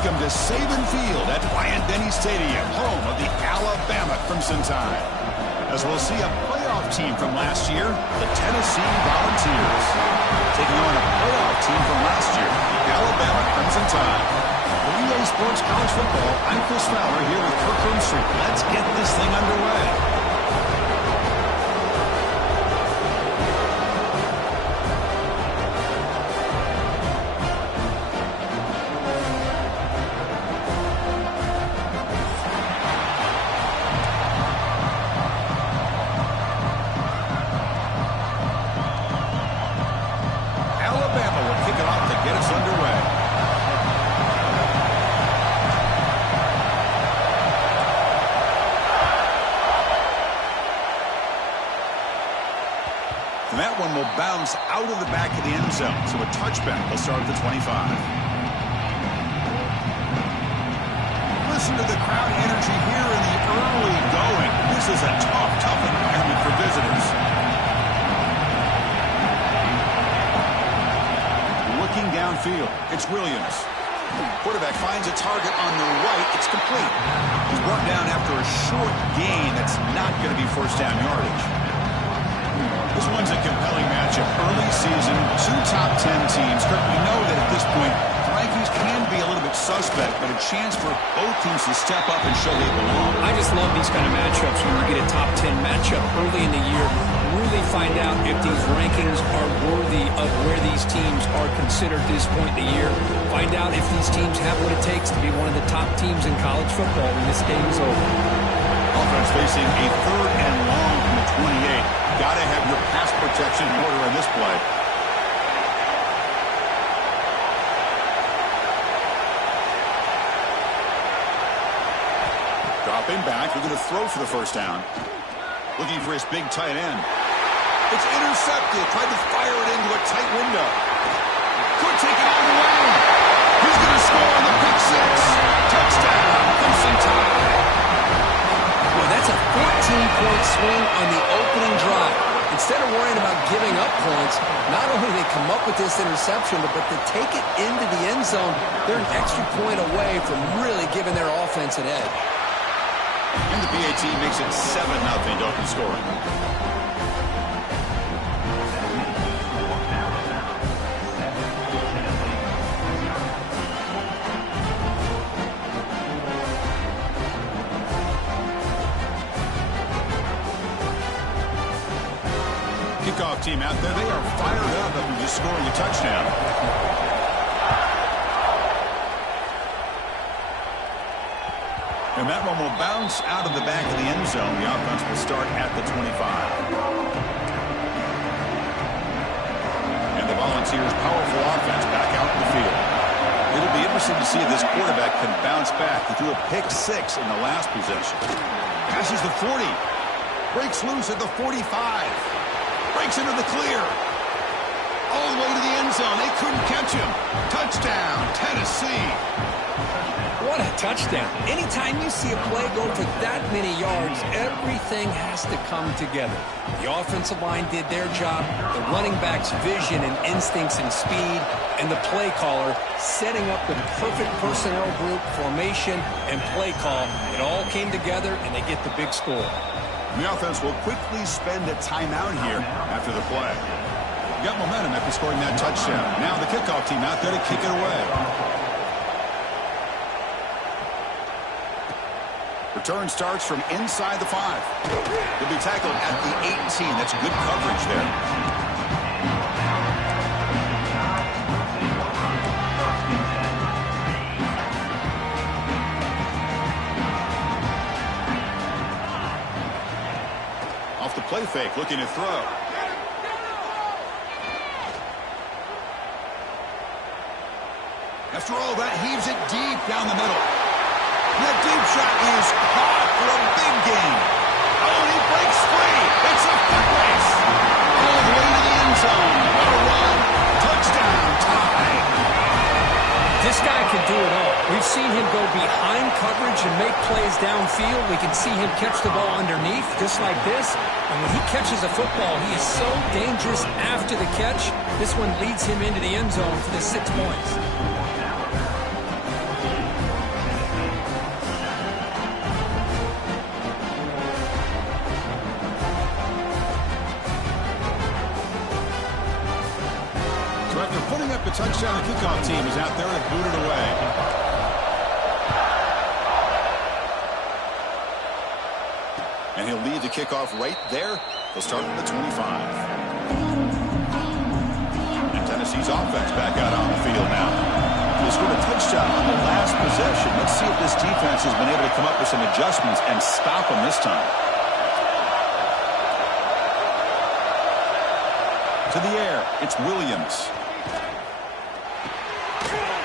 Welcome to Saban Field at Bryant-Denny Stadium, home of the Alabama Crimson Tide. As we'll see a playoff team from last year, the Tennessee Volunteers, taking on a playoff team from last year, the Alabama Crimson Tide. For EA Sports College Football, I'm Chris Fowler here with Kirk Herbstreit. Let's get this thing underway. That one will bounce out of the back of the end zone, so a touchback will start at the 25. Listen to the crowd energy here in the early going. This is a tough environment for visitors. Looking downfield, it's Williams. Quarterback finds a target on the right. It's complete. He's brought down after a short gain. That's not going to be first down yardage. This one's a compelling matchup. Early season, two top 10 teams. Kirk, we know that at this point, the rankings can be a little bit suspect, but a chance for both teams to step up and show they belong. I just love these kind of matchups when you get a top 10 matchup early in the year. Really find out if these rankings are worthy of where these teams are considered at this point in the year. Find out if these teams have what it takes to be one of the top teams in college football when this game is over. Offense facing a 3rd and long from the 28. Got to have your pass protection in order in this play. Dropping back, looking to throw for the first down. Looking for his big tight end. It's intercepted. Tried to fire it into a tight window. Could take it all the way. He's going to score on the pick six. Touchdown, Crimson Tide. Well, that's a 14-point swing on the opening drive. Instead of worrying about giving up points, not only do they come up with this interception, but to take it into the end zone, they're an extra point away from really giving their offense an edge. And the BAT makes it 7-0 to open scoring. Kickoff team out there, they are fired up after just scoring a touchdown. And that one will bounce out of the back of the end zone. The offense will start at the 25. And the Volunteers' powerful offense back out in the field. It'll be interesting to see if this quarterback can bounce back. He threw a pick six in the last possession. Passes the 40. Breaks loose at the 45. Breaks into the clear. All the way to the end zone. They couldn't catch him. Touchdown, Tennessee. What a touchdown. Anytime you see a play go for that many yards, everything has to come together. The offensive line did their job, the running back's vision and instincts and speed, and the play caller setting up the perfect personnel group, formation, and play call. It all came together, and they get the big score. The offense will quickly spend a timeout here after the play. Got momentum after scoring that touchdown. Now the kickoff team out there to kick it away. Return starts from inside the 5. He'll be tackled at the 18. That's good coverage there. Off the play fake, looking to throw. After all that, heaves it deep down the middle. That deep shot is caught for a big gain. Oh, and he breaks free. It's a foot race. All the way to the end zone. What a run. Touchdown, Tide. This guy can do it all. We've seen him go behind coverage and make plays downfield. We can see him catch the ball underneath, just like this. And when he catches a football, he is so dangerous after the catch. This one leads him into the end zone for the 6 points. the touchdown. The kickoff team is out there to boot it away. And he'll lead the kickoff right there. They'll start at the 25. And Tennessee's offense back out on the field now. They scored a touchdown on the last possession. Let's see if this defense has been able to come up with some adjustments and stop them this time. To the air, it's Williams.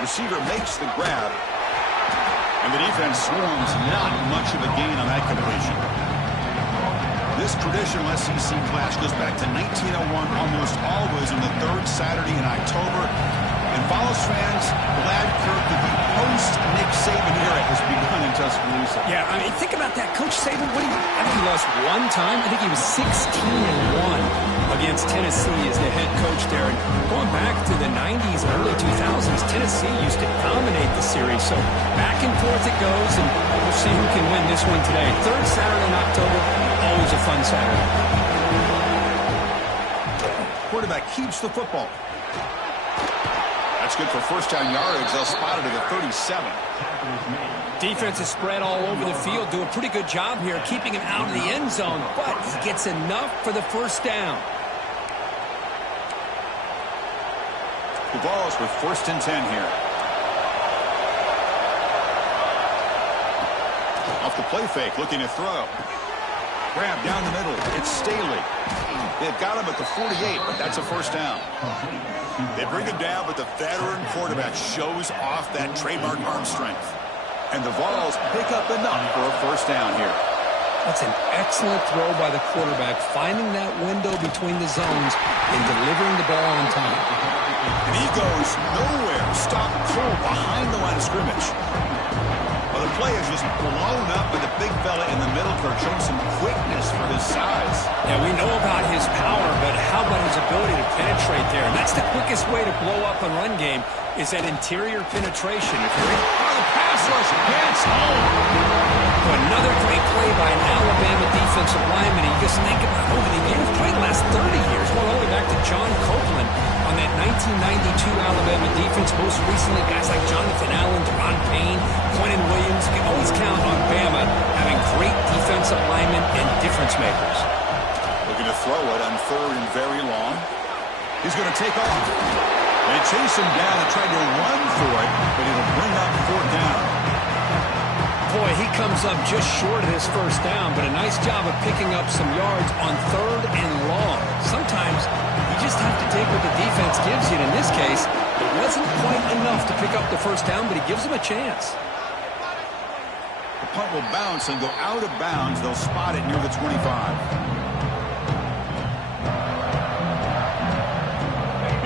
Receiver makes the grab. And the defense swarms. Not much of a gain on that completion. This traditional SEC clash goes back to 1901, almost always on the third Saturday in October. And Vols fans, glad Kirk that the post-Nick Saban era has begun in Tuscaloosa. Yeah, I mean, think about that. Coach Saban, I think he lost one time. I think he was 16-1 against Tennessee as the head coach there. And going back to the 90s and early 2000s, Tennessee used to dominate the series. So back and forth it goes, and we'll see who can win this one today. Third Saturday in October, always a fun Saturday. Quarterback keeps the football. That's good for first down yardage. They'll spot it at the 37. Defense is spread all over the field. Do a pretty good job here keeping him out of the end zone, but he gets enough for the first down. The Vols with 1st and 10 here. Off the play fake, looking to throw. Grab down the middle. It's Staley. They've got him at the 48, but that's a first down. They bring him down, but the veteran quarterback shows off that trademark arm strength. And the Vols pick up enough for a first down here. That's an excellent throw by the quarterback, finding that window between the zones and delivering the ball on time. And he goes nowhere. Stop cold behind the line of scrimmage. Well, the play is just blown up by the big fella in the middle, Kirk, showing some quickness for his size. Yeah, we know about his power, but how about his ability to penetrate there? And that's the quickest way to blow up a run game, is that interior penetration. If you're in the pass rush, gets home. Another great play by an Alabama defensive lineman. And you just think about over the years, probably the last 30 years, going all the way back to John Copeland on that 1992 Alabama defense. Most recently, guys like Jonathan Allen, Deron Payne, Quentin Williams. You can always count on Bama having great defensive linemen and difference makers. Looking to throw it on 3rd and very long. He's going to take off. They chase him down and try to run for it, but it'll bring up 4th down. Boy, he comes up just short of his first down, but a nice job of picking up some yards on 3rd and long. Sometimes you just have to take what the defense gives you. And in this case, it wasn't quite enough to pick up the first down, but he gives him a chance. The punt will bounce and go out of bounds. They'll spot it near the 25.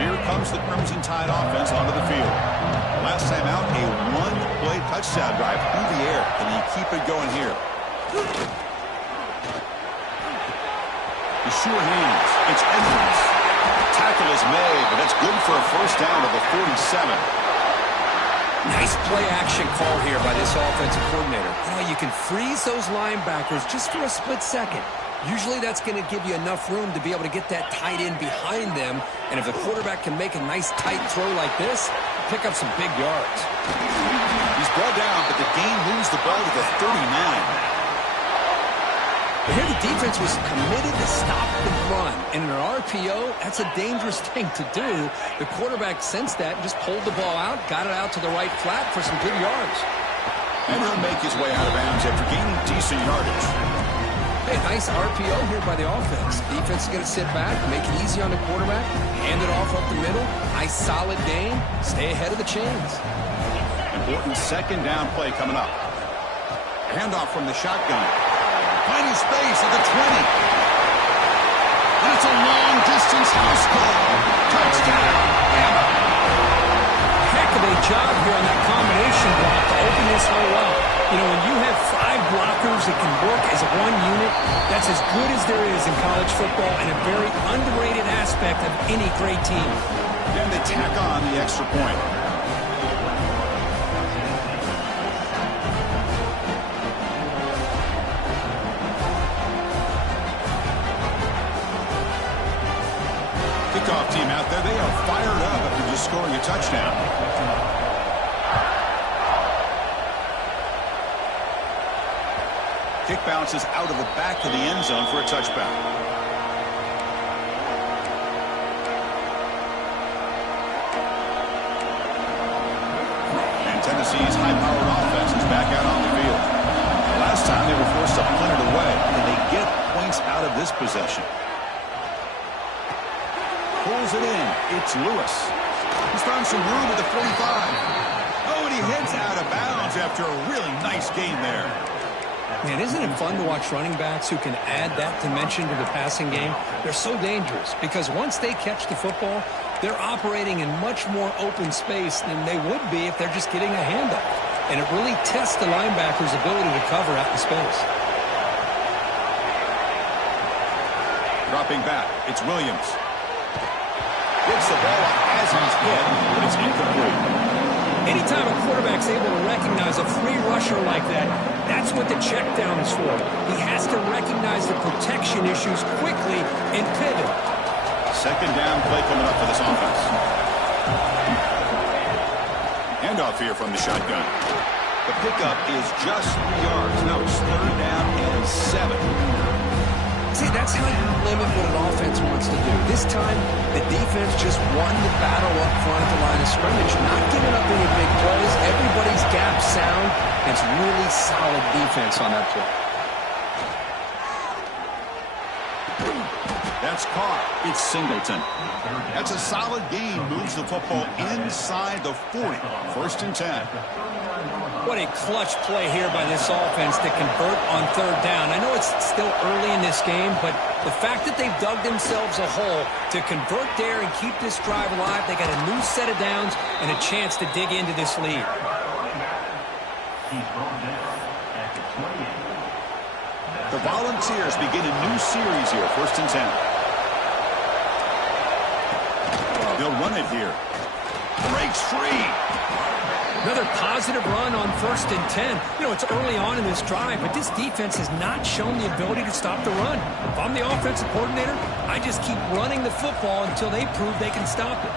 Here comes the Crimson Tide offense onto the field. Last time out, a one-play touchdown drive through the air. Can you keep it going here? The sure hands. It's Edmonds. Tackle is made, but that's good for a first down to the 47. Nice play-action call here by this offensive coordinator. You can freeze those linebackers just for a split second. Usually that's going to give you enough room to be able to get that tight end behind them. And if the quarterback can make a nice tight throw like this, pick up some big yards. He's brought down, but the game moves the ball to the 39. But here the defense was committed to stop the run. And in an RPO, that's a dangerous thing to do. The quarterback sensed that and just pulled the ball out, got it out to the right flat for some good yards. And he'll make his way out of bounds after gaining decent yardage. Hey, nice RPO here by the offense. Defense is going to sit back, make it easy on the quarterback, hand it off up the middle. Nice solid gain. Stay ahead of the chains. Important second down play coming up. Handoff from the shotgun. Finding space at the 20. And it's a long-distance house call. Touchdown, Bama. Heck of a job here on that combination block to open this hole up. You know, when you have 5 blockers that can work as one unit, that's as good as there is in college football and a very underrated aspect of any great team. Then they tack on the extra point. Kickoff team out there, they are fired up after just scoring a touchdown. Kick bounces out of the back of the end zone for a touchback. And Tennessee's high-powered offense is back out on the field. Last time they were forced to punt it away, and they get points out of this possession. Pulls it in. It's Lewis. He's found some room at the 45. Oh, and he heads out of bounds after a really nice gain there. Man, isn't it fun to watch running backs who can add that dimension to the passing game? They're so dangerous because once they catch the football, they're operating in much more open space than they would be if they're just getting a handoff. And it really tests the linebacker's ability to cover out in space. Dropping back, it's Williams. Gets the ball off as he's hit, but it's incomplete. Anytime a quarterback's able to recognize a free rusher like that, that's what the check down is for. He has to recognize the protection issues quickly and pivot. Second down play coming up for this offense. Handoff here from the shotgun. The pickup is just 3 yards. Now it's third down and 7. See, that's how you limit what an offense wants to do. This time, the defense just won the battle up front at the line of scrimmage, not giving up any big plays. Everybody's gap sound. It's really solid defense on that play. That's caught. It's Singleton. That's a solid gain. Moves the football inside the 40. First and 10. What a clutch play here by this offense to convert on third down. I know it's still early in this game, but the fact that they've dug themselves a hole to convert there and keep this drive alive, they got a new set of downs and a chance to dig into this lead. The Volunteers begin a new series here. First and 10. They'll run it here. Breaks free. Another positive run on first and 10. You know, it's early on in this drive, but this defense has not shown the ability to stop the run. If I'm the offensive coordinator, I just keep running the football until they prove they can stop it.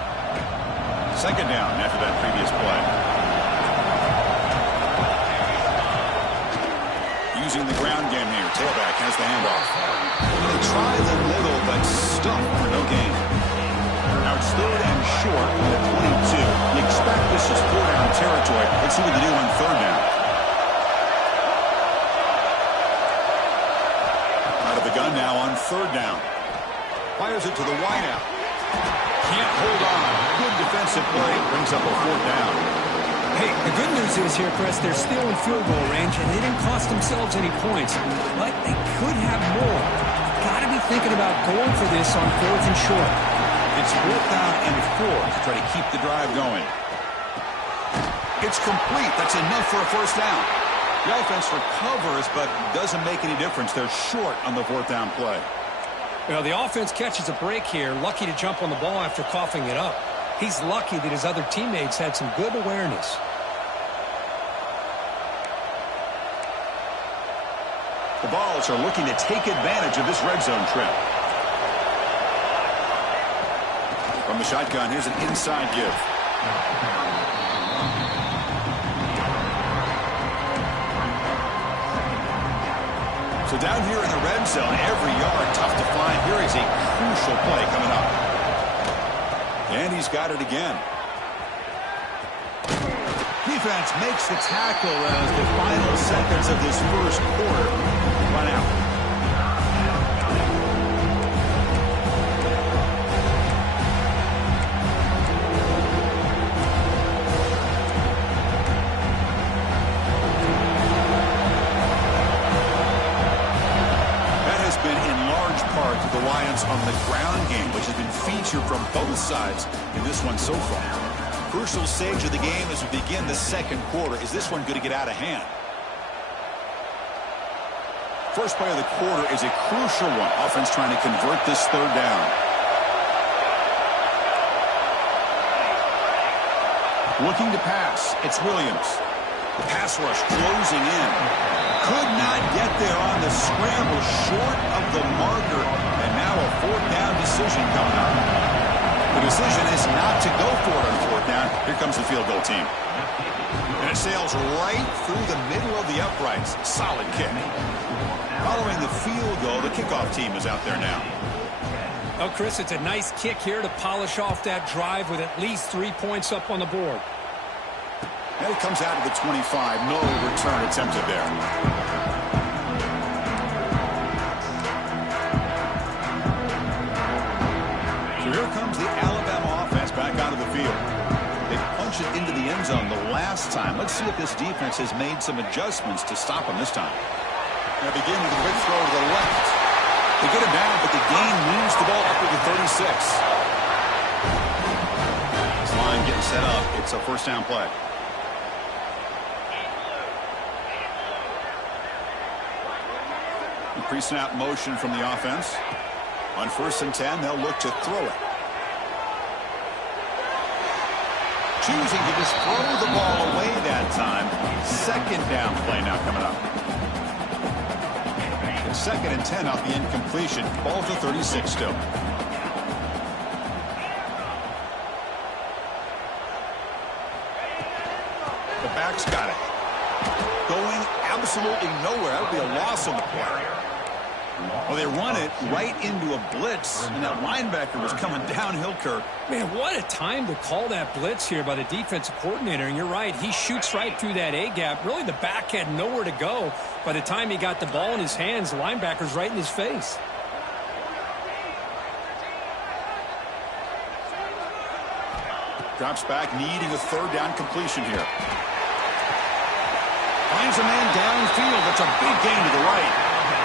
Second down after that previous play. Using the ground game here. Tailback has the handoff. They try the middle, but stuck for no gain. Now it's third and short at 22. You expect this is 4-down territory. Let's see what they do on third down. Out of the gun now on third down. Fires it to the wideout. Can't hold on. Good defensive play. Brings up a fourth down. Hey, the good news is here, Chris, they're still in field goal range, and they didn't cost themselves any points. But they could have more. Got to be thinking about going for this on fourth and short. It's fourth down and 4 to try to keep the drive going. It's complete. That's enough for a first down. The offense recovers, but doesn't make any difference. They're short on the fourth down play. Well, the offense catches a break here, lucky to jump on the ball after coughing it up. He's lucky that his other teammates had some good awareness. The Vols are looking to take advantage of this red zone trip. From the shotgun, here's an inside give. So down here in the red zone, every yard tough to find. Here is a crucial play coming up. And he's got it again. Defense makes the tackle as the final seconds of this first quarter run out. The Lions on the ground game, which has been featured from both sides in this one so far. Crucial stage of the game as we begin the second quarter. Is this one going to get out of hand? First play of the quarter is a crucial one. Offense trying to convert this third down. Looking to pass. It's Williams. The pass rush closing in. Could not get there on the scramble, short of the marker, and now a fourth down decision coming up. The decision is not to go for it on fourth down. Here comes the field goal team. And it sails right through the middle of the uprights. Solid kick. Following the field goal, the kickoff team is out there now. Oh, Chris, it's a nice kick here to polish off that drive with at least 3 points up on the board. And it comes out of the 25. No return attempted there. So here comes the Alabama offense back out of the field. They punched it into the end zone the last time. Let's see if this defense has made some adjustments to stop them this time. They begin with a quick throw to the left. They get him down, but the gain moves the ball up to the 36. This line getting set up. It's a first down play. Pre-snap motion from the offense. On 1st and 10, they'll look to throw it. Choosing to just throw the ball away that time. Second down play now coming up. 2nd and 10 off the incompletion. Ball to 36 still. The back's got it. Going absolutely nowhere. That would be a loss on the play. Well, they run it right into a blitz, and that linebacker was coming downhill, Kirk. Man, what a time to call that blitz here by the defensive coordinator. And you're right, he shoots right through that A-gap. Really, the back had nowhere to go. By the time he got the ball in his hands, the linebacker's right in his face. Drops back, needing a 3rd down completion here. Finds a man downfield. That's a big gain to the right.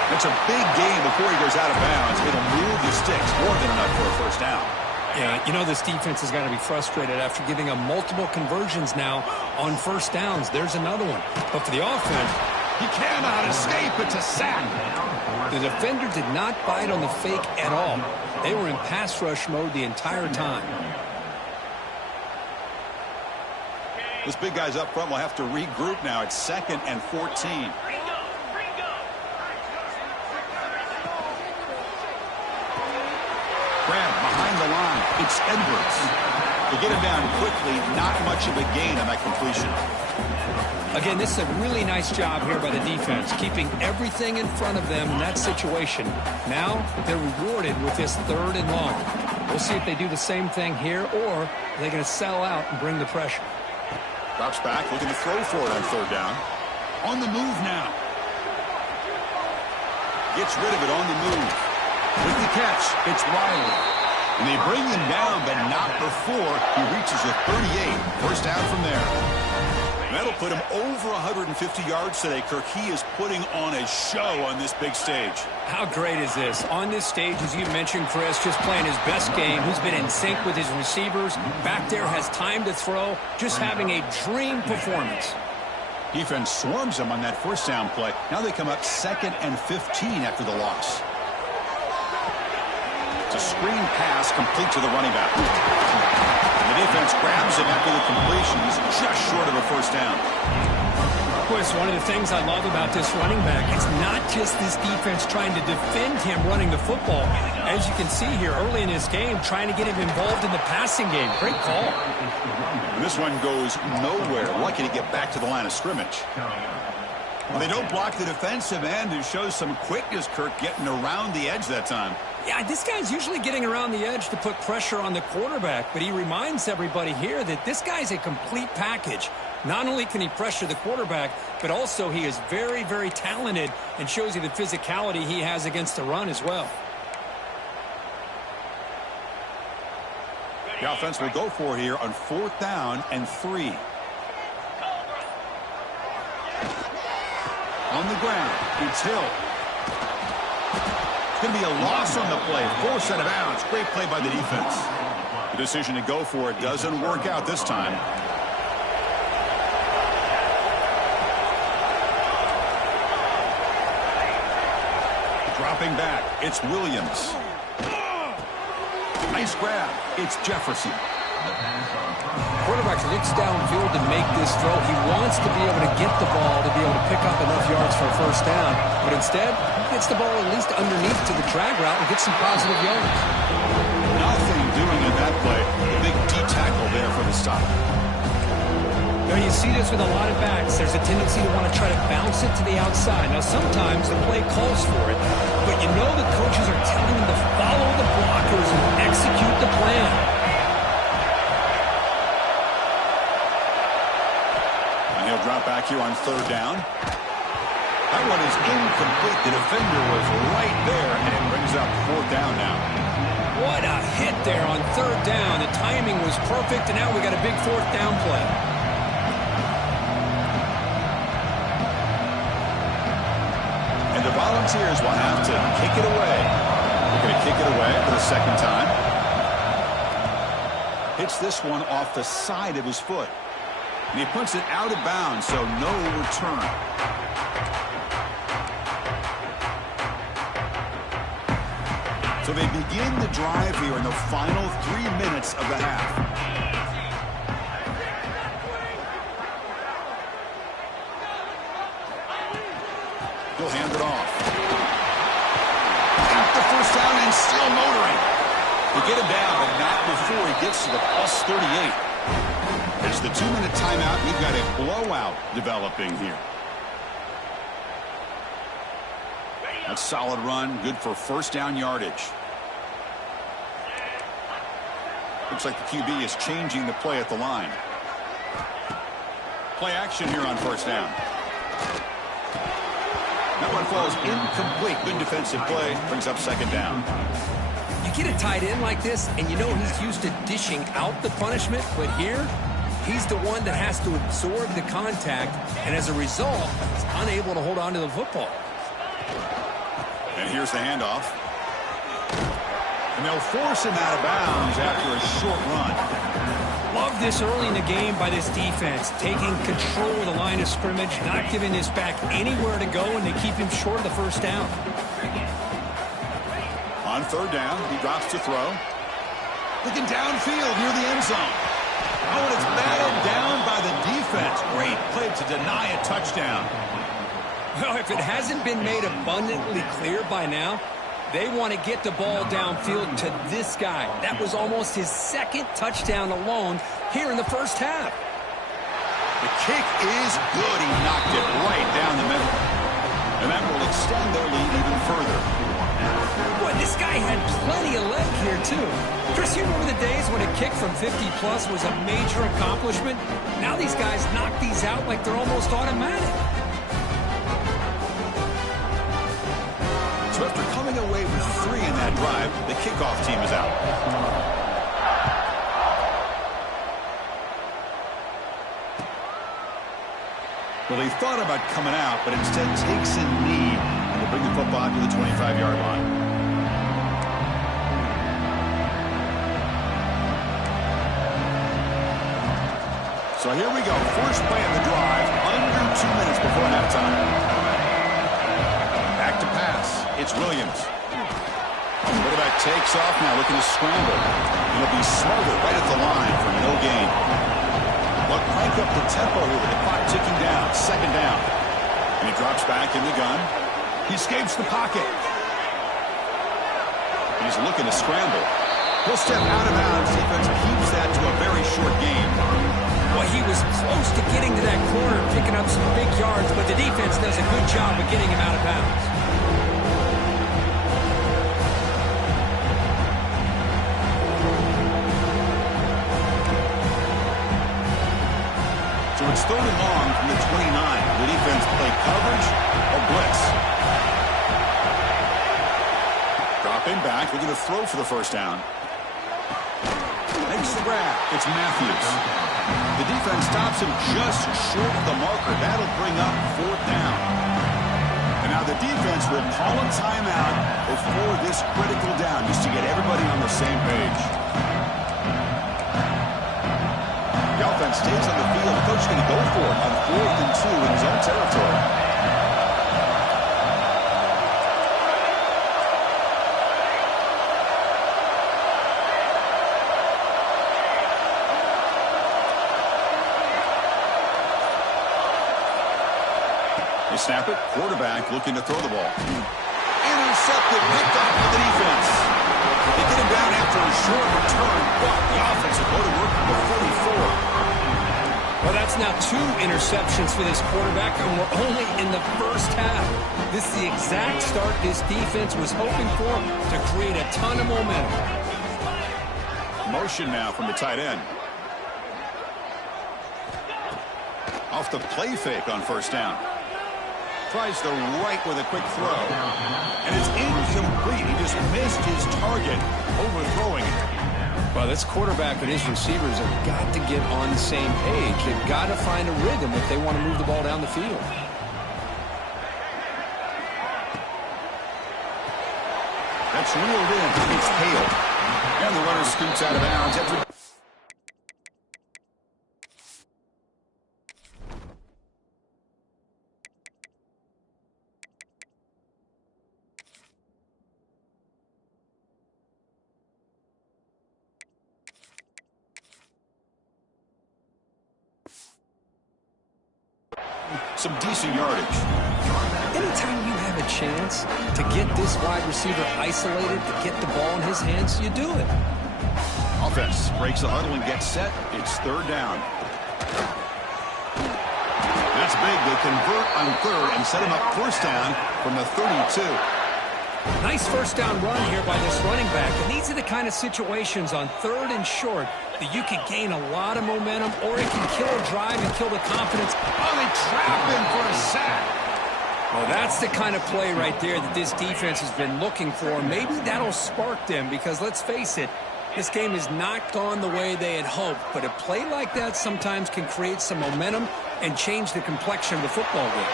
That's a big gain before he goes out of bounds. It'll move the sticks more than enough for a first down. Yeah, you know this defense has got to be frustrated after giving them multiple conversions now on first downs. There's another one. But for the offense, he cannot escape. It's a sack. The defender did not bite on the fake at all. They were in pass rush mode the entire time. This big guy's up front will have to regroup now. It's 2nd and 14. Grab behind the line. It's Edwards. They get him down quickly. Not much of a gain on that completion. Again, this is a really nice job here by the defense, keeping everything in front of them in that situation. Now they're rewarded with this 3rd and long. We'll see if they do the same thing here, or are they going to sell out and bring the pressure. Drops back, looking to throw for it on 3rd down. On the move now. Gets rid of it on the move. With the catch, it's Riley. And they bring him down, but not before he reaches the 38. First down from there. And that'll put him over 150 yards today, Kirk. He is putting on a show on this big stage. How great is this? On this stage, as you mentioned, Chris, just playing his best game. He's been in sync with his receivers. Back there, has time to throw. Just having a dream performance. Defense swarms him on that first down play. Now they come up 2nd and 15 after the loss. It's a screen pass complete to the running back. And the defense grabs him after the completion. He's just short of a first down. Chris, one of the things I love about this running back, it's not just this defense trying to defend him running the football. As you can see here early in this game, trying to get him involved in the passing game. Great call. And this one goes nowhere. Lucky to get back to the line of scrimmage. Well, they don't block the defensive end and shows some quickness, Kirk, getting around the edge that time. Yeah, this guy's usually getting around the edge to put pressure on the quarterback, but he reminds everybody here that this guy's a complete package. Not only can he pressure the quarterback, but also he is very, very talented and shows you the physicality he has against the run as well. The offense will go for it here on 4th down and 3. On the ground, it's Hill. It's going to be a loss on the play. Forced out of bounds. Great play by the defense. The decision to go for it doesn't work out this time. Dropping back, it's Williams. Nice grab. It's Jefferson. Quarterback looks downfield to make this throw. He wants to be able to get the ball to be able to pick up enough yards for a first down. But instead, he gets the ball at least underneath to the drag route and gets some positive yards. Nothing doing in that play. The big D-tackle there for the stop. Now, you see this with a lot of backs. There's a tendency to want to try to bounce it to the outside. Now, sometimes the play calls for it, but you know the coaches are telling them to follow the blockers and execute the plan. And he'll drop back here on third down. That one is incomplete. The defender was right there, and it brings up fourth down now. What a hit there on third down. The timing was perfect, and now we got a big fourth down play. And the Volunteers will have to kick it away. They're going to kick it away for the second time. Hits this one off the side of his foot. And he puts it out of bounds, so no return. So they begin the drive here in the final 3 minutes of the half. He'll hand it off. Got the first down and still motoring. They get him down, but not before he gets to the plus 38. It's the 2-minute timeout. We've got a blowout developing here. That's a solid run, good for first down yardage. Looks like the QB is changing the play at the line. Play action here on first down. That one falls incomplete. Good defensive play. Brings up second down. You get a tight end like this, and you know he's used to dishing out the punishment, but here, he's the one that has to absorb the contact, and as a result, he's unable to hold on to the football. And here's the handoff. And they'll force him out of bounds after a short run. Love this early in the game by this defense, taking control of the line of scrimmage, not giving this back anywhere to go, and they keep him short of the first down. On third down, he drops to throw. Looking downfield near the end zone. Oh, and it's batted down by the defense. Great play to deny a touchdown. Well, if it hasn't been made abundantly clear by now, they want to get the ball downfield to this guy. That was almost his second touchdown alone here in the first half. The kick is good. He knocked it right down the middle. And that will extend their lead even further. Boy, this guy had plenty of leg here, too. Chris, you remember the days when a kick from 50-plus was a major accomplishment? Now these guys knock these out like they're almost automatic. So after coming away with 3 in that drive, the kickoff team is out. Well, they thought about coming out, but instead takes a knee, and they bring the football to the 25-yard line. So here we go. First play of the drive, under 2 minutes before halftime. Back to pass. It's Williams. Quarterback takes off now, looking to scramble. He'll be smothered right at the line for no gain. Well, crank up the tempo here with the clock ticking down. Second down. And he drops back in the gun. He escapes the pocket. He's looking to scramble. He'll step out of bounds. Defense keeps that to a very short gain. Well, he was close to getting to that corner, picking up some big yards, but the defense does a good job of getting him out of bounds. So it's third and long from the 29. The defense play coverage or blitz. Dropping back, looking to throw for the first down. Makes the grab. It's Matthews. The defense stops him just short of the marker. That'll bring up fourth down. And now the defense will call a timeout before this critical down, just to get everybody on the same page. The offense stays on the field. The coach is going to go for it on 4th and 2 in his own territory. They snap it. Quarterback looking to throw the ball. Intercepted. Picked off by the defense. They get him down after a short return, but the offense will go to work at the 44. Well, that's now 2 interceptions for this quarterback, and we're only in the first half. This is the exact start this defense was hoping for to create a ton of momentum. Motion now from the tight end. Off the play fake on first down. Tries the right with a quick throw. And it's incomplete. He just missed his target, overthrowing it. Well, this quarterback and his receivers have got to get on the same page. They've got to find a rhythm if they want to move the ball down the field. That's reeled in. It's Hale. And the runner scoots out of bounds after... some decent yardage. Anytime you have a chance to get this wide receiver isolated, to get the ball in his hands, you do it. Offense breaks the huddle and gets set. It's third down. That's big. They convert on third and set him up first down from the 32. Nice first down run here by this running back. And these are the kind of situations on third and short that you can gain a lot of momentum, or it can kill a drive and kill the confidence. Oh, they trap him for a sack. Well, that's the kind of play right there that this defense has been looking for. Maybe that'll spark them because, let's face it, this game has not gone the way they had hoped. But a play like that sometimes can create some momentum and change the complexion of the football game.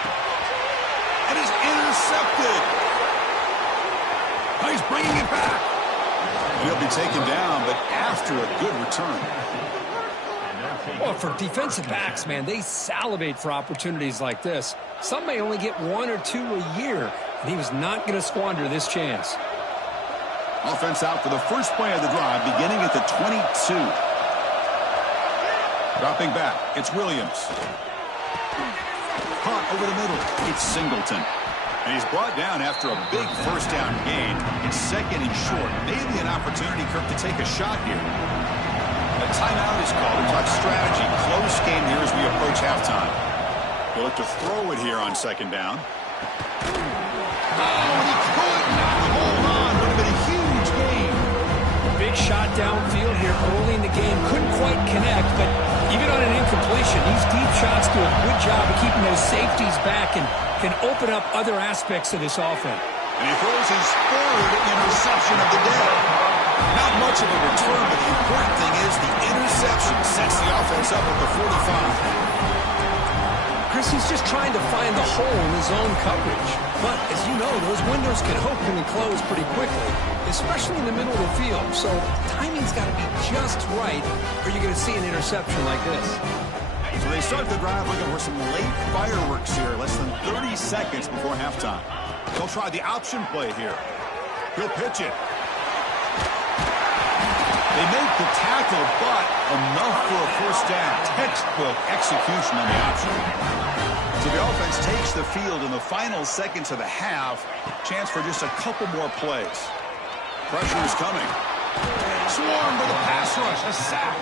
And he's intercepted. Oh, he's bringing it back. And he'll be taken down, but after a good return. Well, for defensive backs, man, they salivate for opportunities like this. Some may only get 1 or 2 a year, and he was not going to squander this chance. Offense out for the first play of the drive, beginning at the 22. Dropping back, it's Williams. Caught over the middle, it's Singleton. And he's brought down after a big first down gain. It's second and short. Maybe an opportunity, Kirk, to take a shot here. A timeout is called to talk strategy. Close game here as we approach halftime. We'll look to throw it here on second down. Oh, and he could not hold on. Would have been a huge gain. Big shot downfield here early in the game. Couldn't quite connect, but even on an incompletion, these deep shots do a good job of keeping those safeties back and can open up other aspects of this offense. And he throws his third interception of the day. Not much of a return, but the important thing is the interception sets the offense up at the 45. Chris, he's just trying to find the hole in his own coverage. But, as you know, those windows can open and close pretty quickly, especially in the middle of the field. So timing's got to be just right, or you're going to see an interception like this. So they start the drive looking for some late fireworks here, less than 30 seconds before halftime. They'll try the option play here. He'll pitch it. They make the tackle, but enough for a first down. Textbook execution on the option. So the offense takes the field in the final seconds of the half. Chance for just a couple more plays. Pressure is coming. Swarmed by the pass rush, a sack.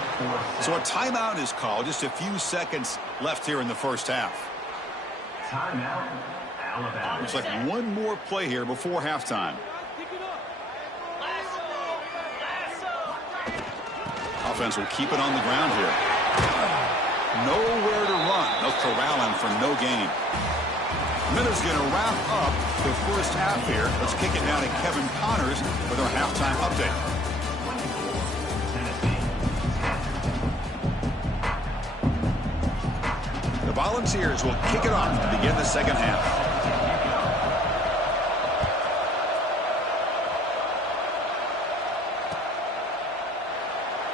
So a timeout is called. Just a few seconds left here in the first half. Timeout, Alabama. Looks like one more play here before halftime. Offense will keep it on the ground here. Nowhere to run. They'll corral him for no gain. Miller's going to wrap up the first half here. Let's kick it now to Kevin Connors with our halftime update. The Volunteers will kick it off to begin the second half.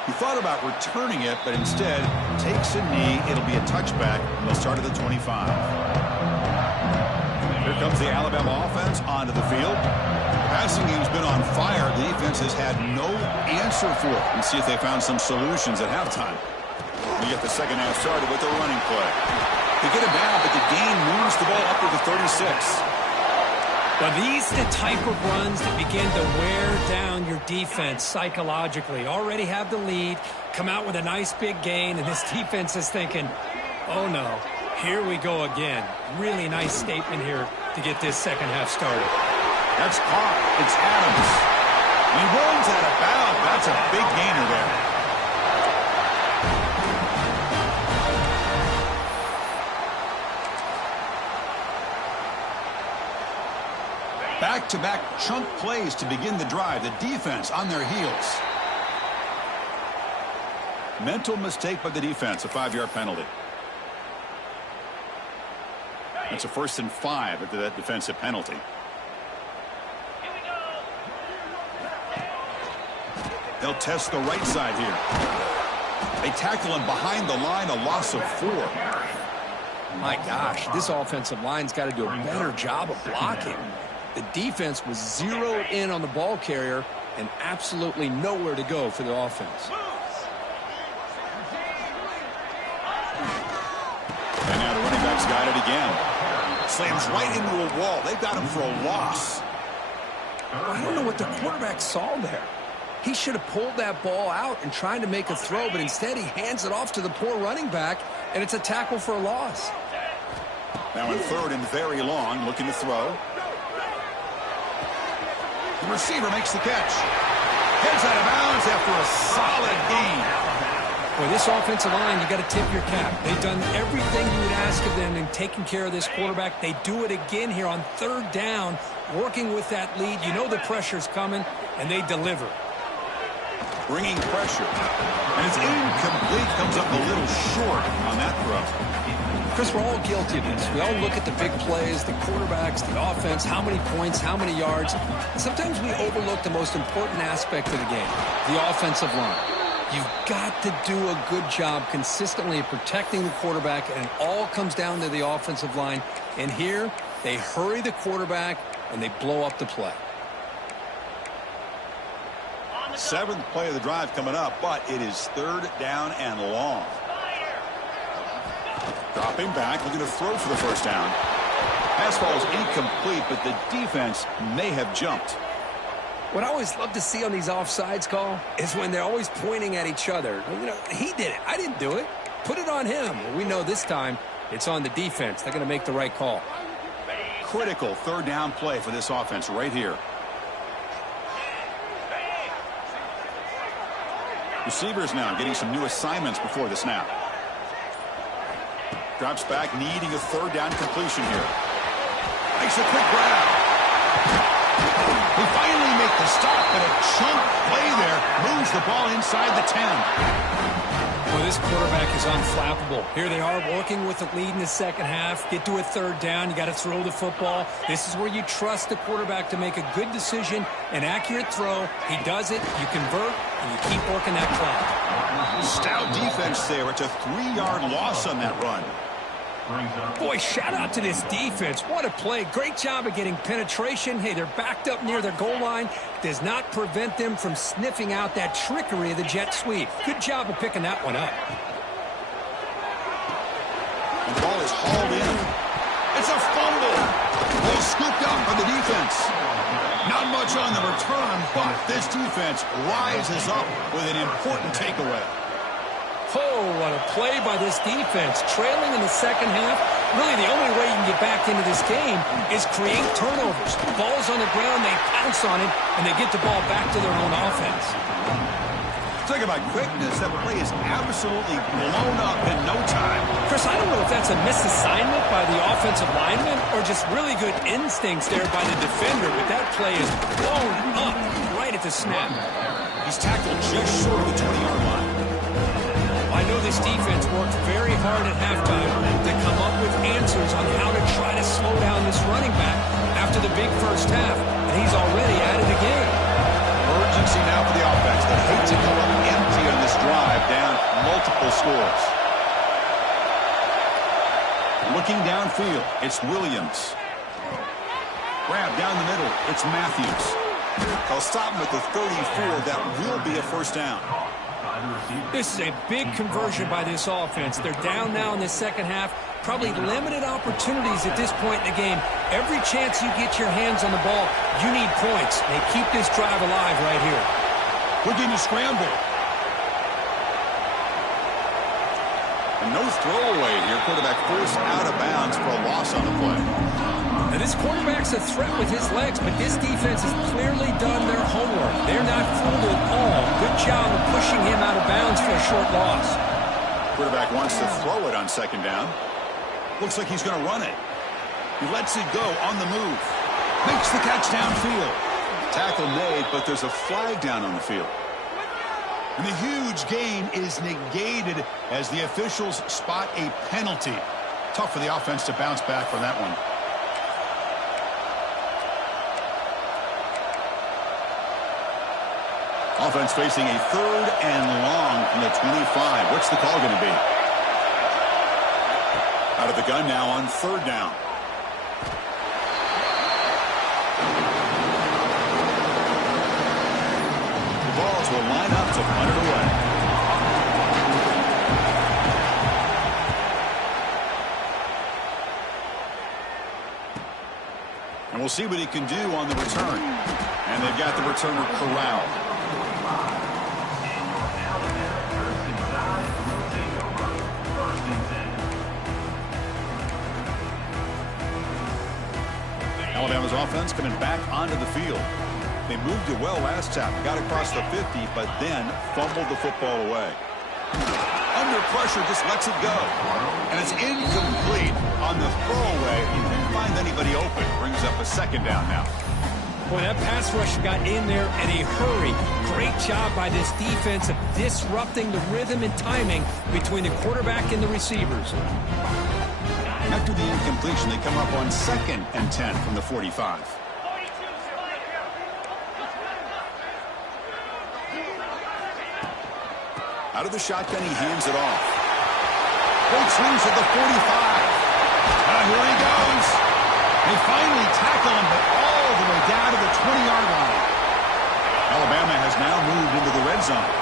He thought about returning it, but instead takes a knee. It'll be a touchback. They'll start at the 25. Here comes the Alabama offense onto the field. The passing game's been on fire. The defense has had no answer for it. Let's see if they found some solutions at halftime. We get the second half started with the running play. They get it down, but the gain moves the ball up to the 36. Well, these are the type of runs that begin to wear down your defense psychologically. Already have the lead, come out with a nice big gain, and this defense is thinking, oh no, here we go again. Really nice statement here to get this second half started. That's caught. It's Adams. He runs out of bounds. That's a big gainer there. Back-to-back chunk plays to begin the drive. The defense on their heels. Mental mistake by the defense, a 5-yard penalty. That's a 1st and 5 after that defensive penalty. They'll test the right side here. They tackle him behind the line, a loss of 4. My gosh, this offensive line's got to do a better job of blocking. The defense was zeroed in on the ball carrier and absolutely nowhere to go for the offense. And now the running back's got it again. Slams right into a wall. They got him for a loss. I don't know what the quarterback saw there. He should have pulled that ball out and tried to make a throw, but instead he hands it off to the poor running back, and it's a tackle for a loss. Now in 3rd and very long, looking to throw. The receiver makes the catch. Heads out of bounds after a solid gain. Boy, this offensive line, you got to tip your cap. They've done everything you would ask of them in taking care of this quarterback. They do it again here on 3rd down, working with that lead. You know the pressure's coming, and they deliver. Bringing pressure. And it's incomplete. Comes up a little short on that throw. Chris, we're all guilty of this. We all look at the big plays, the quarterbacks, the offense, how many points, how many yards. And sometimes we overlook the most important aspect of the game, the offensive line. You've got to do a good job consistently of protecting the quarterback, and it all comes down to the offensive line. And here, they hurry the quarterback, and they blow up the play. 7th play of the drive coming up, but it is 3rd down and long. Dropping back, looking to throw for the 1st down. Pass ball is incomplete, but the defense may have jumped. What I always love to see on these offsides call is when they're always pointing at each other. You know, he did it. I didn't do it. Put it on him. Well, we know this time it's on the defense. They're going to make the right call. Critical 3rd down play for this offense right here. Receivers now getting some new assignments before the snap. Drops back, needing a 3rd down completion here. Makes a quick grab. He finally make the stop, but a chunk play there moves the ball inside the 10. Well, this quarterback is unflappable. Here they are working with the lead in the second half. Get to a 3rd down. You got to throw the football. This is where you trust the quarterback to make a good decision, an accurate throw. He does it. You convert, and you keep working that clock. Stout defense there. It's a 3-yard loss on that run. Boy, shout out to this defense. What a play. Great job of getting penetration. Hey, they're backed up near their goal line. Does not prevent them from sniffing out that trickery of the jet sweep. Good job of picking that one up. The ball is hauled in. It's a fumble. Ball scooped up by the defense. Not much on the return, but this defense rises up with an important takeaway. Oh, what a play by this defense. Trailing in the second half. Really, the only way you can get back into this game is create turnovers. Ball's on the ground, they pounce on it, and they get the ball back to their own offense. Talk about quickness. That play is absolutely blown up in no time. Chris, I don't know if that's a misassignment by the offensive lineman or just really good instincts there by the defender, but that play is blown up right at the snap. He's tackled just short of the 20-yard line. I know this defense worked very hard at halftime to come up with answers on how to try to slow down this running back after the big first half, and he's already at it again. Urgency now for the offense. They hate to come up empty on this drive, down multiple scores. Looking downfield, it's Williams. Grab down the middle, it's Matthews. They'll stop him at the 34. That will be a 1st down. This is a big conversion by this offense. They're down now in the second half. Probably limited opportunities at this point in the game. Every chance you get your hands on the ball, you need points. They keep this drive alive right here. Looking to scramble. And no throwaway here. Quarterback forced out of bounds for a loss on the play. Now, this quarterback's a threat with his legs, but this defense has clearly done their homework. They're not fooled at all. Good job of pushing him out of bounds for a short loss. Quarterback wants to throw it on second down. Looks like he's going to run it. He lets it go on the move. Makes the catch downfield. Tackle made, but there's a flag down on the field. And the huge gain is negated as the officials spot a penalty. Tough for the offense to bounce back from that one. Offense facing a 3rd and long from the 25. What's the call going to be? Out of the gun now on 3rd down. The Vols will line up to punt it away. And we'll see what he can do on the return. And they've got the returner corralled. Alabama's offense coming back onto the field. They moved it well last time, got across the 50, but then fumbled the football away. Under pressure, just lets it go. And it's incomplete on the throwaway. He didn't find anybody open. Brings up a 2nd down now. Boy, that pass rush got in there in a hurry. Great job by this defense of disrupting the rhythm and timing between the quarterback and the receivers. After the incompletion, they come up on 2nd and 10 from the 45. Out of the shotgun, he hands it off. Great swings at the 45. Here he goes. They finally tackle him, but all the way down to the 20-yard line. Alabama has now moved into the red zone.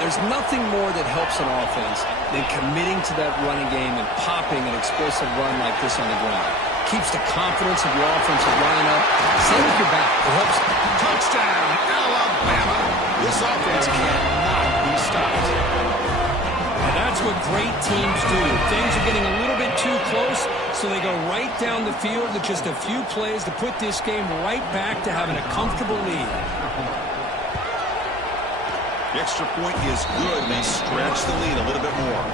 There's nothing more that helps an offense than committing to that running game and popping an explosive run like this on the ground. Keeps the confidence of your offensive line up. Same with your back. It helps. Touchdown, Alabama. This offense cannot be stopped. And that's what great teams do. Things are getting a little bit too close, so they go right down the field with just a few plays to put this game right back to having a comfortable lead. The extra point is good, and they stretch the lead a little bit more.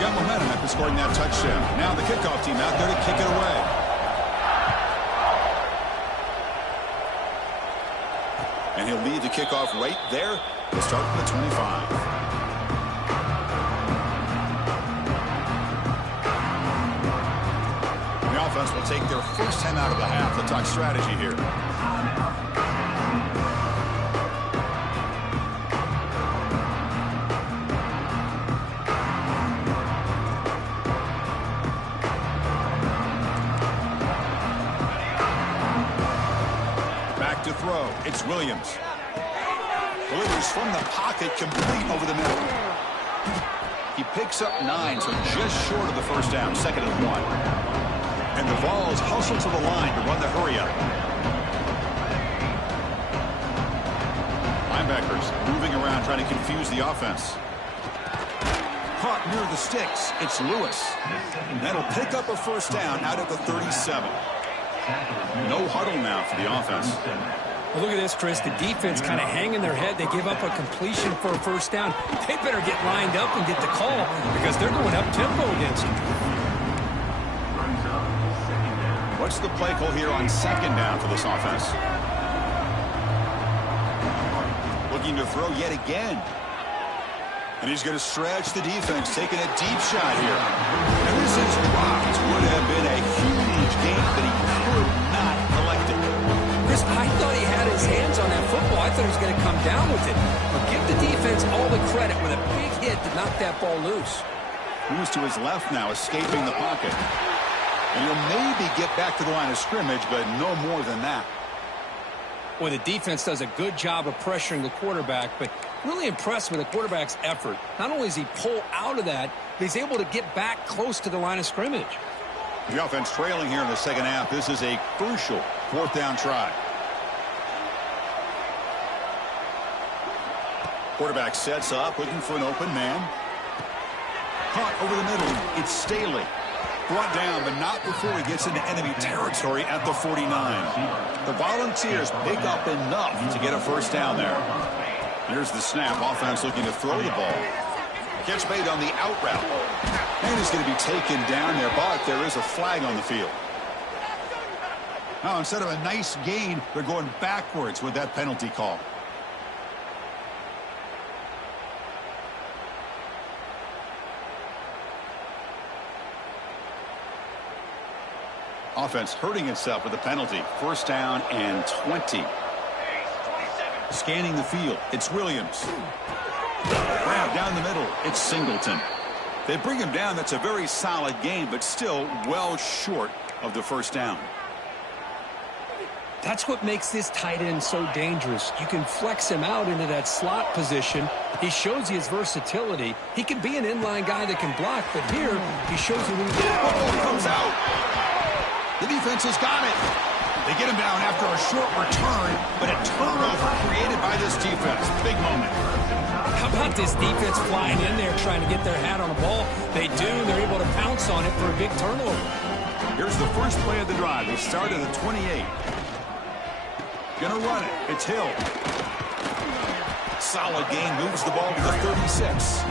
Got momentum after scoring that touchdown. Now the kickoff team out there to kick it away. And he'll lead the kickoff right there. He'll start from the 25. The offense will take their first time out of the half. They'll talk strategy here. Back to throw. It's Williams. Delivers from the pocket, complete over the middle. He picks up 9, so just short of the first down, 2nd and 1. And the Vols hustle to the line to run the hurry up. Linebackers moving around, trying to confuse the offense. Caught near the sticks. It's Lewis. That'll pick up a first down out at the 37. No huddle now for the offense. Well, look at this, Chris. The defense kind of hanging their head. They give up a completion for a first down. They better get lined up and get the call because they're going up-tempo against them. What's the play call here on 2nd down for this offense? Looking to throw yet again. And he's going to stretch the defense, taking a deep shot here. And this is dropped. Would have been a huge gain, but he could not collect it. Chris, Chris, I thought he had his hands on that football. I thought he was going to come down with it. But give the defense all the credit with a big hit to knock that ball loose. Moves to his left now, escaping the pocket. And he'll maybe get back to the line of scrimmage, but no more than that. Well, the defense does a good job of pressuring the quarterback, but really impressed with the quarterback's effort. Not only does he pull out of that, but he's able to get back close to the line of scrimmage. The offense trailing here in the second half. This is a crucial fourth down try. Quarterback sets up, looking for an open man. Caught over the middle. It's Staley. Brought down, but not before he gets into enemy territory at the 49. The Volunteers pick up enough to get a first down there. Here's the snap. Offense looking to throw the ball. Catch made on the out route. And he's going to be taken down there, but there is a flag on the field. Now, instead of a nice gain, they're going backwards with that penalty call. Offense hurting itself with a penalty. First down and 20. Scanning the field. It's Williams. Grab down the middle. It's Singleton. They bring him down. That's a very solid game, but still well short of the first down. That's what makes this tight end so dangerous. You can flex him out into that slot position. He shows you his versatility. He can be an inline guy that can block, but here he shows you when he comes out. The defense has got it. They get him down after a short return, but a turnover created by this defense. Big moment. How about this defense flying in there trying to get their hat on the ball? They do. They're able to pounce on it for a big turnover. Here's the first play of the drive. They start at the 28. Gonna run it. It's Hill. Solid gain. Moves the ball to the 36.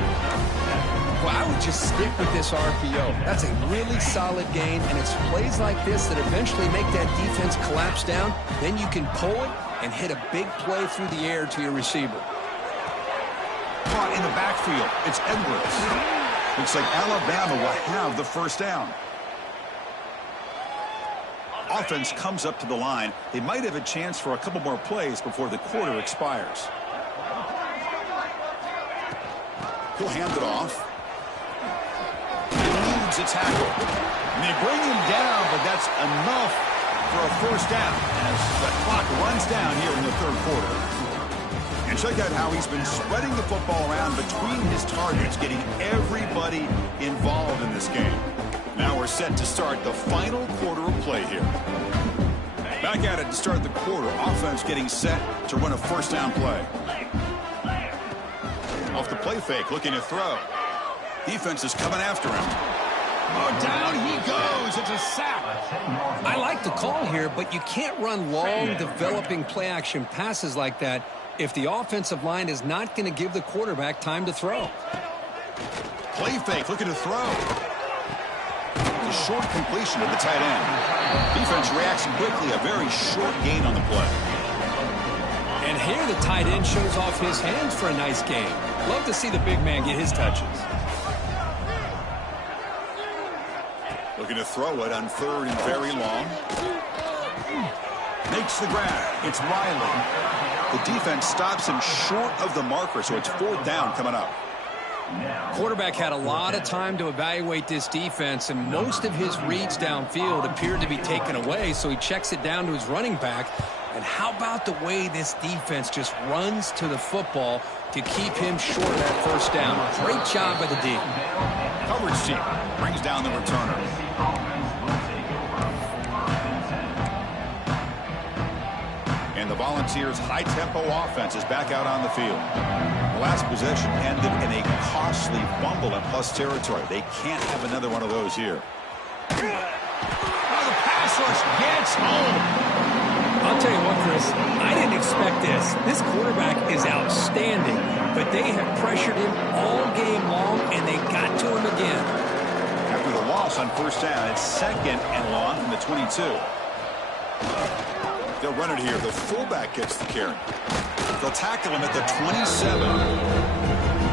Well, I would just stick with this RPO. That's a really solid gain, and it's plays like this that eventually make that defense collapse down. Then you can pull it and hit a big play through the air to your receiver. Caught in the backfield. It's Edwards. Looks like Alabama will have the first down. Offense comes up to the line. They might have a chance for a couple more plays before the quarter expires. He'll hand it off. A tackle. And they bring him down, but that's enough for a first down as the clock runs down here in the third quarter. And check out how he's been spreading the football around between his targets, getting everybody involved in this game. Now we're set to start the final quarter of play here. Back at it to start the quarter. Offense getting set to run a first down play. Off the play fake, looking to throw. Defense is coming after him. Oh, down he goes. It's a sack. I like the call here, but you can't run long, developing play-action passes like that if the offensive line is not going to give the quarterback time to throw. Play fake, looking to throw. A short completion of the tight end. Defense reacts quickly. A very short gain on the play. And here the tight end shows off his hands for a nice gain. Love to see the big man get his touches. Looking to throw it on third and very long. Makes the grab. It's Riley. The defense stops him short of the marker, so it's fourth down coming up. Quarterback had a lot of time to evaluate this defense, and most of his reads downfield appeared to be taken away, so he checks it down to his running back. And how about the way this defense just runs to the football to keep him short of that first down? Great job by the D. Coverage team brings down the returner. And the Volunteers' high-tempo offense is back out on the field. The last possession ended in a costly fumble in plus territory. They can't have another one of those here. Oh, the pass rush gets home. I'll tell you what, Chris, I didn't expect this. This quarterback is outstanding, but they have pressured him all game long, and they got to him again. After the loss on first down, it's second and long from the 22. They'll run it here. The fullback gets the carry. They'll tackle him at the 27.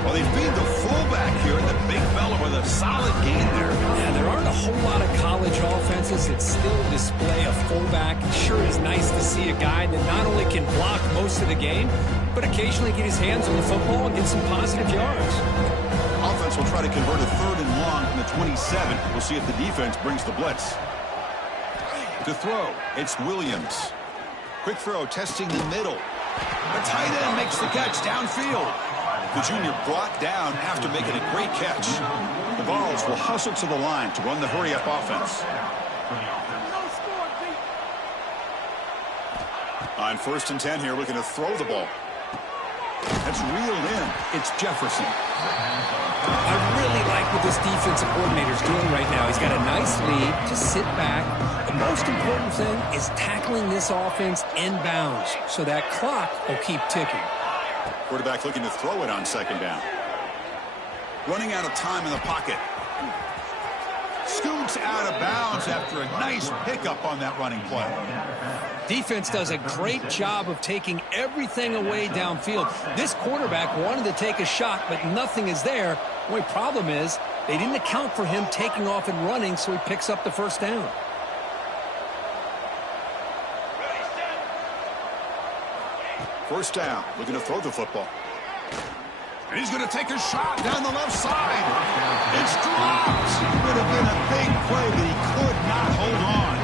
Well, they feed the fullback here, the big fella with a solid gain there. Yeah, there aren't a whole lot of college offenses offenses that still display a fullback, it sure is nice to see a guy that not only can block most of the game, but occasionally get his hands on the football and get some positive yards. Offense will try to convert a 3rd and long from the 27. We'll see if the defense brings the blitz. To throw, it's Williams. Quick throw, testing the middle. The tight end makes the catch downfield. The junior brought down after making a great catch. The Vols will hustle to the line to run the hurry-up offense. On 1st and 10 here, looking to throw the ball. That's reeled in. It's Jefferson. I really like what this defensive coordinator is doing right now. He's got a nice lead to sit back. The most important thing is tackling this offense inbounds so that clock will keep ticking. Quarterback looking to throw it on 2nd down. Running out of time in the pocket. Scoots out of bounds after a nice pickup on that running play. Defense does a great job of taking everything away downfield. This quarterback wanted to take a shot, but nothing is there. The only problem is they didn't account for him taking off and running, so he picks up the 1st down. First down, looking to throw the football. And he's going to take a shot down the left side. It's dropped. Would have been a big play, but he could not hold on.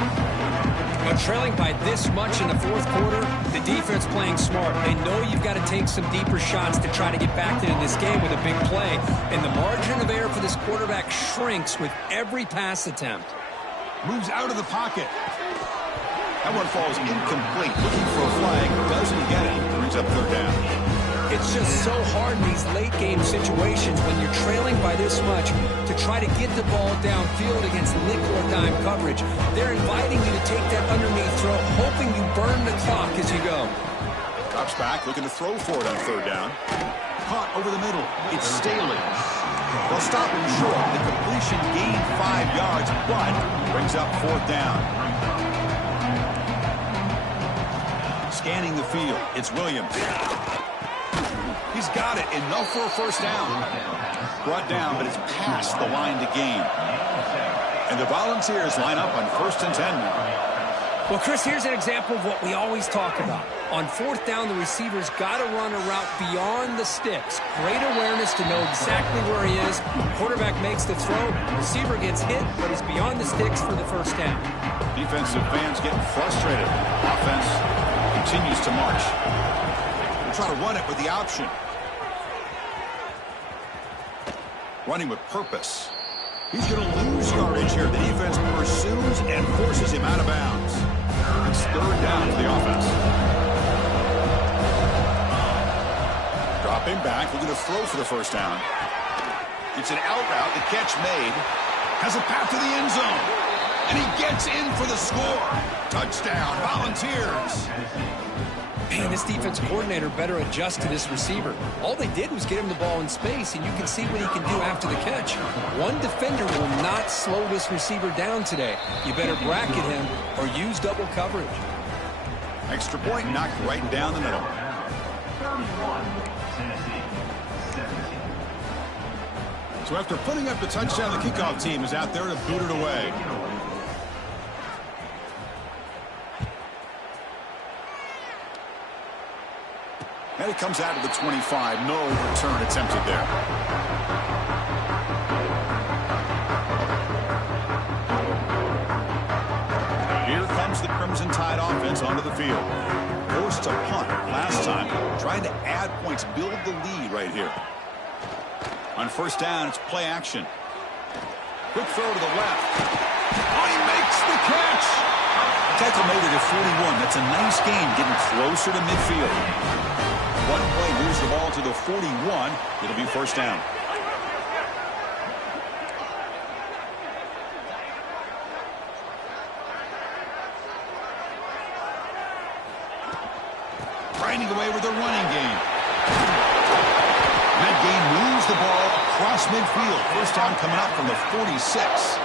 But trailing by this much in the 4th quarter, the defense playing smart. They know you've got to take some deeper shots to try to get back into this game with a big play. And the margin of error for this quarterback shrinks with every pass attempt. Moves out of the pocket. That one falls incomplete. Looking for a flag. Doesn't get it. Brings up 3rd down. It's just so hard in these late-game situations when you're trailing by this much to try to get the ball downfield against nickel or dime coverage. They're inviting you to take that underneath throw, hoping you burn the clock as you go. Drops back, looking to throw for it on 3rd down. Caught over the middle. It's Staley. They'll stop him short. The completion gained 5 yards, but brings up 4th down. Scanning the field. It's Williams. He's got it. Enough for a 1st down. Brought down, but it's past the line to gain. And the Volunteers line up on 1st and 10 now. Well, Chris, here's an example of what we always talk about. On 4th down, the receiver's got to run a route beyond the sticks. Great awareness to know exactly where he is. Quarterback makes the throw. Receiver gets hit, but he's beyond the sticks for the 1st down. Defensive fans getting frustrated. Offense continues to march. They'll try to run it with the option. Running with purpose. He's going to lose yardage here. The defense pursues and forces him out of bounds. It's 3rd down for the offense. Dropping back. Looking to throw for the 1st down. It's an out route. The catch made. Has a path to the end zone. And he gets in for the score. Touchdown, Volunteers. Man, this defensive coordinator better adjust to this receiver. All they did was get him the ball in space, and you can see what he can do after the catch. One defender will not slow this receiver down today. You better bracket him or use double coverage. Extra point knocked right down the middle. 31, Tennessee, 17. So after putting up the touchdown, the kickoff team is out there to boot it away. And it comes out of the 25. No return attempted there. Here comes the Crimson Tide offense onto the field. Forced to punt last time. Trying to add points, build the lead right here. On 1st down, it's play action. Quick throw to the left. Oh, he makes the catch. Tackle made it at 41. That's a nice gain, getting closer to midfield. One play moves the ball to the 41. It'll be 1st down. Grinding away with the running game. That game moves the ball across midfield. 1st down coming up from the 46.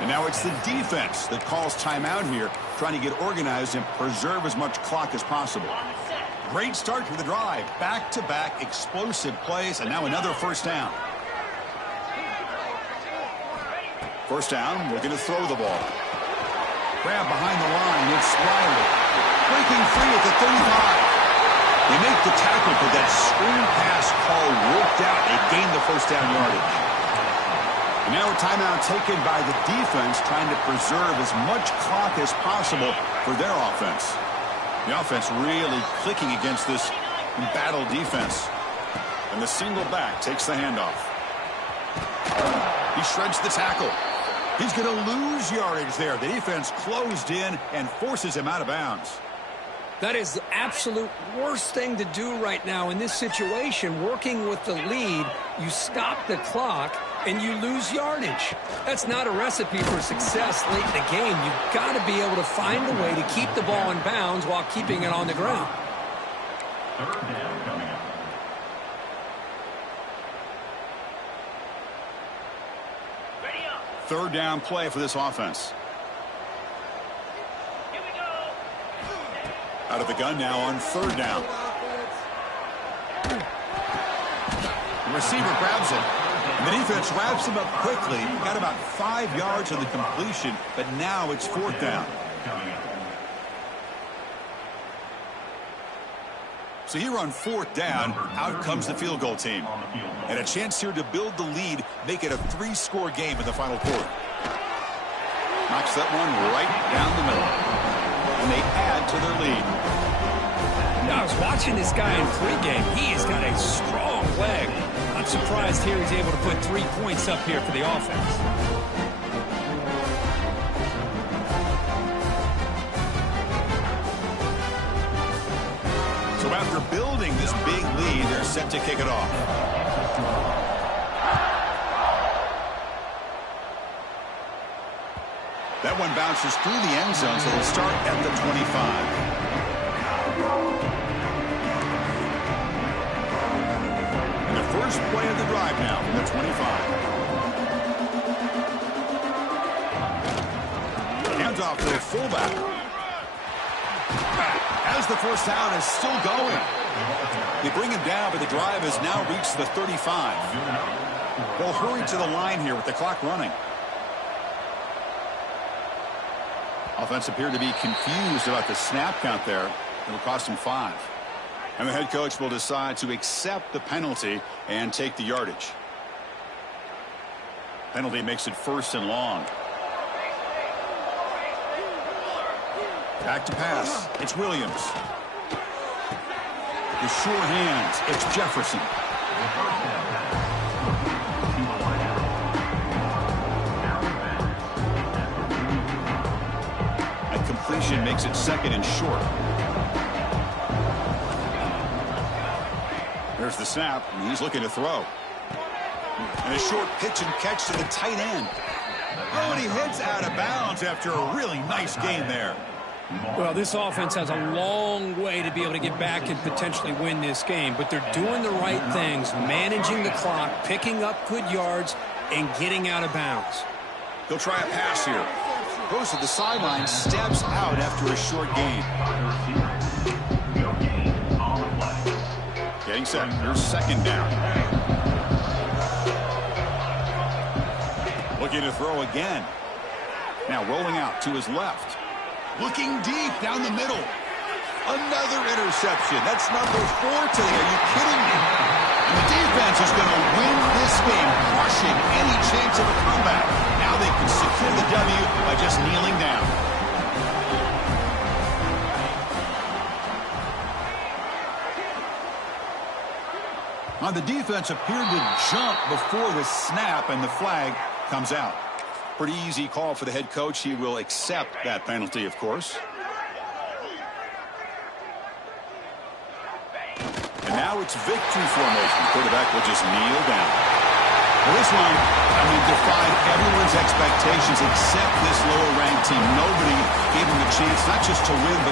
And now it's the defense that calls timeout here, trying to get organized and preserve as much clock as possible. Great start to the drive. Back-to-back explosive plays, and now another 1st down. First down, looking to throw the ball. Grab behind the line. It's Riley. Breaking free at the 35. They make the tackle, but that screen pass call worked out. They gained the first down yardage. And now a timeout taken by the defense, trying to preserve as much clock as possible for their offense. The offense really clicking against this embattled defense. And the single back takes the handoff. He shreds the tackle. He's going to lose yardage there. The defense closed in and forces him out of bounds. That is the absolute worst thing to do right now in this situation. Working with the lead, you stop the clock and you lose yardage. That's not a recipe for success late in the game. You've got to be able to find a way to keep the ball in bounds while keeping it on the ground. Third down coming up. Third down play for this offense. Out of the gun now on third down. The receiver grabs it. And the defense wraps him up quickly. Got about 5 yards on the completion, but now it's fourth down. So here on fourth down, out comes the field goal team. And a chance here to build the lead, make it a 3-score game in the final quarter. Knocks that one right down the middle. And they add to their lead. I was watching this guy in pregame. He has got a strong leg. I'm surprised here he's able to put 3 points up here for the offense. So after building this big lead, they're set to kick it off. That one bounces through the end zone, so they'll start at the 25. And the first play of the drive now from the 25. Hands off to a fullback. As the first down is still going. They bring him down, but the drive has now reached the 35. They'll hurry to the line here with the clock running. Offense appeared to be confused about the snap count there. It'll cost him 5. And the head coach will decide to accept the penalty and take the yardage. Penalty makes it first and long. Back to pass. It's Williams. The sure hands. It's Jefferson. And completion makes it second and short. There's the snap, and he's looking to throw. And a short pitch and catch to the tight end. Oh, and he heads out of bounds after a really nice game there. Well, this offense has a long way to be able to get back and potentially win this game, but they're doing the right things, managing the clock, picking up good yards, and getting out of bounds. He'll try a pass here. Goes to the sideline, steps out after a short gain. Getting set. Here's second down. Looking to throw again. Now rolling out to his left. Looking deep down the middle. Another interception. That's number 4 today. Are you kidding me? And the defense is going to win this game, crushing any chance of a comeback. Now they can secure the W by just kneeling down. Now the defense appeared to jump before the snap, and the flag comes out. Pretty easy call for the head coach. He will accept that penalty, of course. And now it's victory formation. Quarterback will just kneel down. Well, this one, defied everyone's expectations except this lower-ranked team. Nobody gave him a chance not just to win, but